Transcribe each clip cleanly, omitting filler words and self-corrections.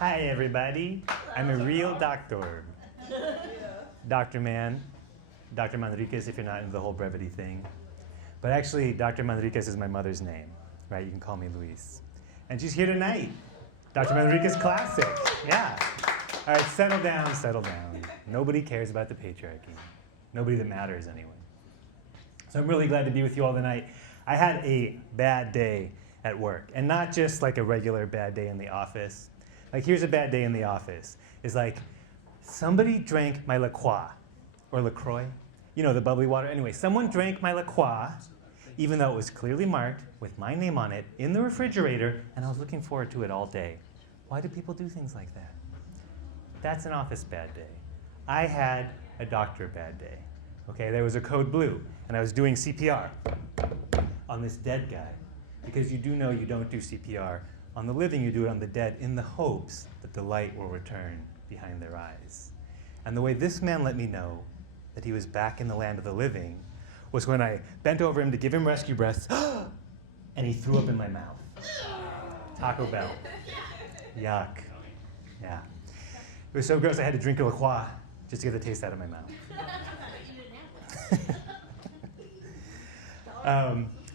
Hi, everybody. I'm a real doctor. Dr. Man. Dr. Manriquez, if you're not into the whole brevity thing. But actually, Dr. Manriquez is my mother's name, right? You can call me Luis. And she's here tonight. Dr. Manriquez Classic. Yeah. All right, settle down, settle down. Nobody cares about the patriarchy. Nobody that matters, anyway. So I'm really glad to be with you all tonight. I had a bad day at work, and not just like a regular bad day in the office. Like, here's a bad day in the office. It's like, somebody drank my La Croix, or LaCroix, you know, the bubbly water. Anyway, someone drank my La Croix, even though it was clearly marked with my name on it in the refrigerator, and I was looking forward to it all day. Why do people do things like that? That's an office bad day. I had a doctor bad day. Okay, there was a code blue, and I was doing CPR on this dead guy, because you do know you don't do CPR on the living, you do it on the dead in the hopes that the light will return behind their eyes. And the way this man let me know that he was back in the land of the living was when I bent over him to give him rescue breaths, and he threw up in my mouth. Taco Bell. Yuck. Yeah. It was so gross I had to drink a La Croix just to get the taste out of my mouth.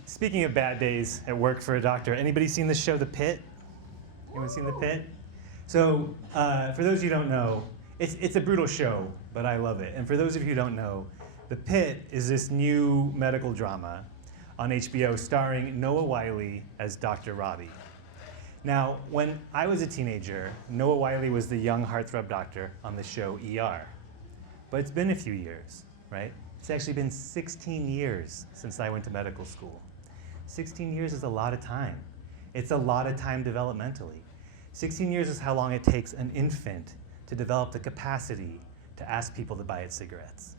Speaking of bad days at work for a doctor, anybody seen this show, The Pit? Anyone seen The Pit? So, for those of you who don't know, it's a brutal show, but I love it. And for those of you who don't know, The Pit is this new medical drama on HBO starring Noah Wyle as Dr. Robbie. Now, when I was a teenager, Noah Wyle was the young heartthrob doctor on the show ER. But it's been a few years, right? It's actually been 16 years since I went to medical school. 16 years is a lot of time. It's a lot of time developmentally. 16 years is how long it takes an infant to develop the capacity to ask people to buy it cigarettes.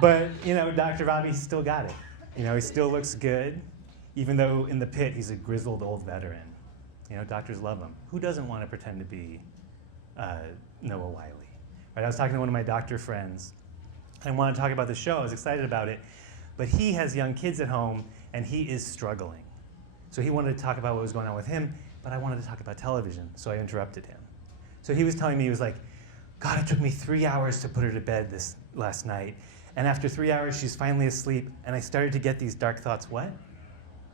But, you know, Dr. Robbie still got it. You know, he still looks good, even though in The Pit he's a grizzled old veteran. You know, doctors love him. Who doesn't want to pretend to be Noah Wyle? Right, I was talking to one of my doctor friends. I wanted to talk about the show. I was excited about it. But he has young kids at home, and he is struggling. So he wanted to talk about what was going on with him, but I wanted to talk about television, so I interrupted him. So he was telling me, he was like, God, it took me 3 hours to put her to bed this last night. And after 3 hours, she's finally asleep, and I started to get these dark thoughts. What?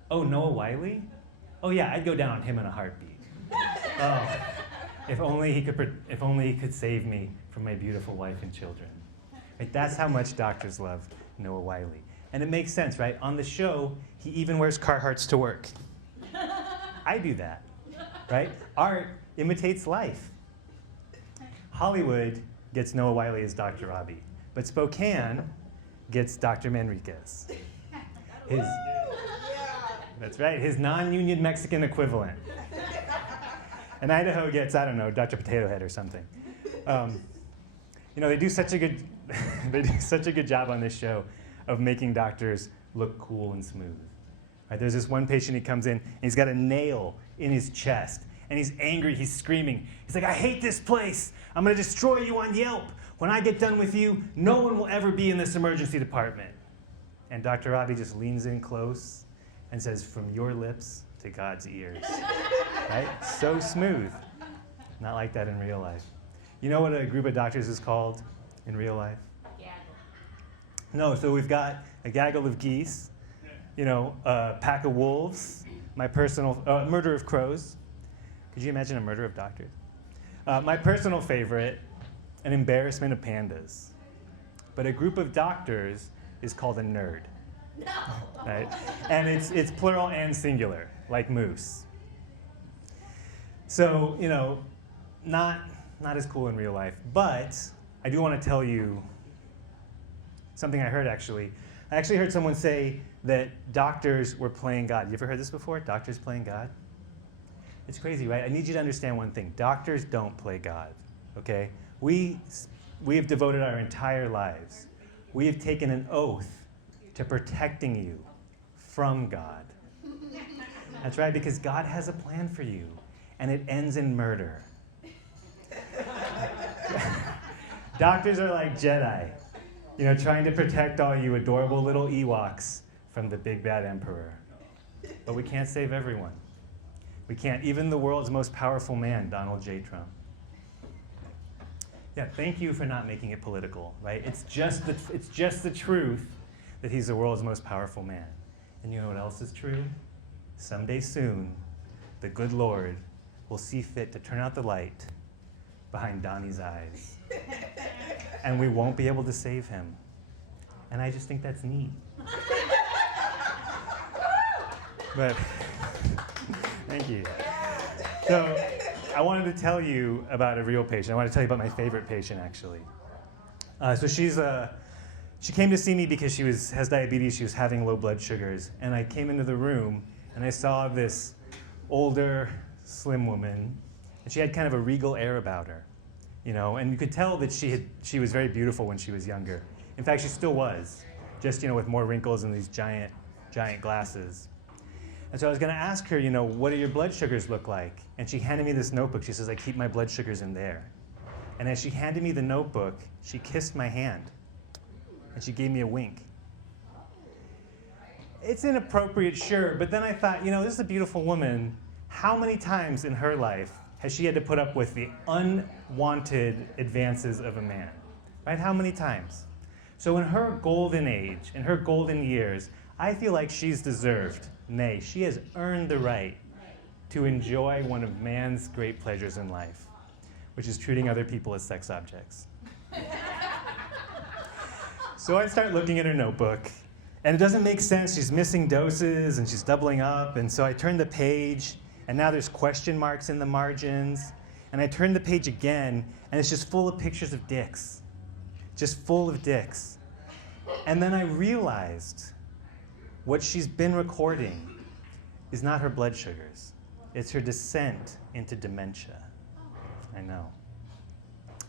Oh, Noah Wyle? Oh yeah, I'd go down on him in a heartbeat. Oh, if only he could save me from my beautiful wife and children. Right, that's how much doctors love Noah Wyle. And it makes sense, right? On the show, he even wears Carhartts to work. I do that, right? Art imitates life. Hollywood gets Noah Wyle as Dr. Robbie, but Spokane gets Dr. Manriquez. That's right, his non-union Mexican equivalent. And Idaho gets, I don't know, Dr. Potato Head or something. You know, they do such a good job on this show of making doctors look cool and smooth. Right, there's this one patient, he comes in, and he's got a nail in his chest, and he's angry, he's screaming. He's like, I hate this place. I'm going to destroy you on Yelp. When I get done with you, no one will ever be in this emergency department. And Dr. Robbie just leans in close and says, from your lips to God's ears. Right? So smooth. Not like that in real life. You know what a group of doctors is called in real life? No, so we've got a gaggle of geese, you know, a pack of wolves, my personal, murder of crows. Could you imagine a murder of doctors? My personal favorite, an embarrassment of pandas. But a group of doctors is called a nerd. No. Right? And it's plural and singular, like moose. So, you know, not as cool in real life, but I do want to tell you something I heard, actually. I actually heard someone say that doctors were playing God. You ever heard this before? Doctors playing God? It's crazy, right? I need you to understand one thing. Doctors don't play God, okay? We have devoted our entire lives. We have taken an oath to protecting you from God. That's right, because God has a plan for you, and it ends in murder. Doctors are like Jedi, you know, trying to protect all you adorable little Ewoks from the big bad emperor. But we can't save everyone. We can't. Even the world's most powerful man, Donald J. Trump. Yeah, thank you for not making it political, right? It's just the truth that he's the world's most powerful man. And you know what else is true? Someday soon, the good Lord will see fit to turn out the light behind Donnie's eyes. And we won't be able to save him. And I just think that's neat. But, thank you. So, I wanted to tell you about a real patient. I want to tell you about my favorite patient, actually. So she came to see me because she has diabetes. She was having low blood sugars. And I came into the room, and I saw this older, slim woman. And she had kind of a regal air about her, you know. And you could tell that she was very beautiful when she was younger. In fact, she still was, just, you know, with more wrinkles and these giant glasses. And so I was going to ask her, you know, what do your blood sugars look like? And she handed me this notebook. She says, I keep my blood sugars in there. And as she handed me the notebook, she kissed my hand. And she gave me a wink. It's inappropriate, sure, but then I thought, you know, this is a beautiful woman. How many times in her life has she had to put up with the unwanted advances of a man? Right? How many times? So in her golden age, in her golden years, I feel like she's deserved, nay, she has earned the right to enjoy one of man's great pleasures in life, which is treating other people as sex objects. So I start looking at her notebook, and it doesn't make sense. She's missing doses, and she's doubling up, and so I turn the page, and now there's question marks in the margins, and I turn the page again, and it's just full of pictures of dicks, just full of dicks. And then I realized what she's been recording is not her blood sugars. It's her descent into dementia. I know.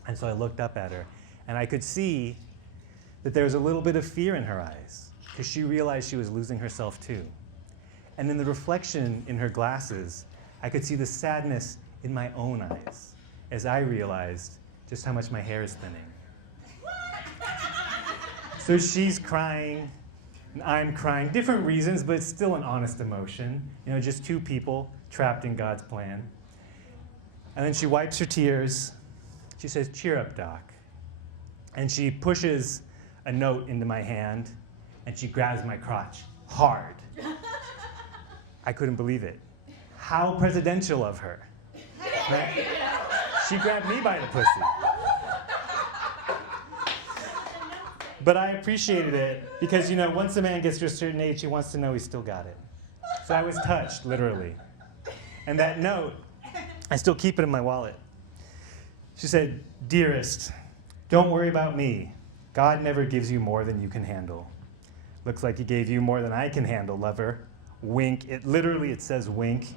And so I looked up at her, and I could see that there was a little bit of fear in her eyes, because she realized she was losing herself too. And in the reflection in her glasses, I could see the sadness in my own eyes as I realized just how much my hair is thinning. So she's crying, and I'm crying. Different reasons, but it's still an honest emotion. You know, just two people trapped in God's plan. And then she wipes her tears. She says, cheer up, Doc. And she pushes a note into my hand, and she grabs my crotch hard. I couldn't believe it. How presidential of her. Right? She grabbed me by the pussy. But I appreciated it because, you know, once a man gets to a certain age, he wants to know he's still got it. So I was touched, literally. And that note, I still keep it in my wallet. She said, dearest, don't worry about me. God never gives you more than you can handle. Looks like he gave you more than I can handle, lover. Wink. It says wink,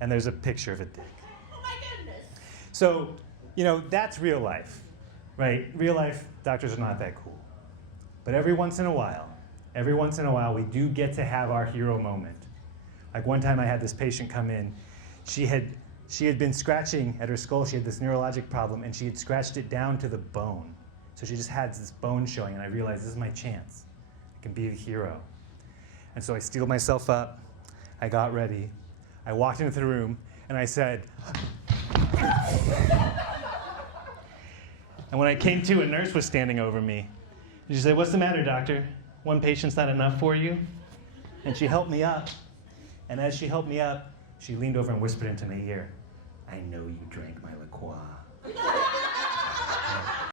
and there's a picture of a dick. Oh my goodness. So, you know, that's real life, right? Real life, doctors are not that cool. But every once in a while, we do get to have our hero moment. Like one time I had this patient come in. She had been scratching at her skull. She had this neurologic problem, and she had scratched it down to the bone. So she just had this bone showing, and I realized this is my chance. I can be the hero. And so I steeled myself up. I got ready. I walked into the room, and I said, and when I came to, a nurse was standing over me. And she said, what's the matter, doctor? One patient's not enough for you? And she helped me up. And as she helped me up, she leaned over and whispered into my ear, I know you drank my liqueur.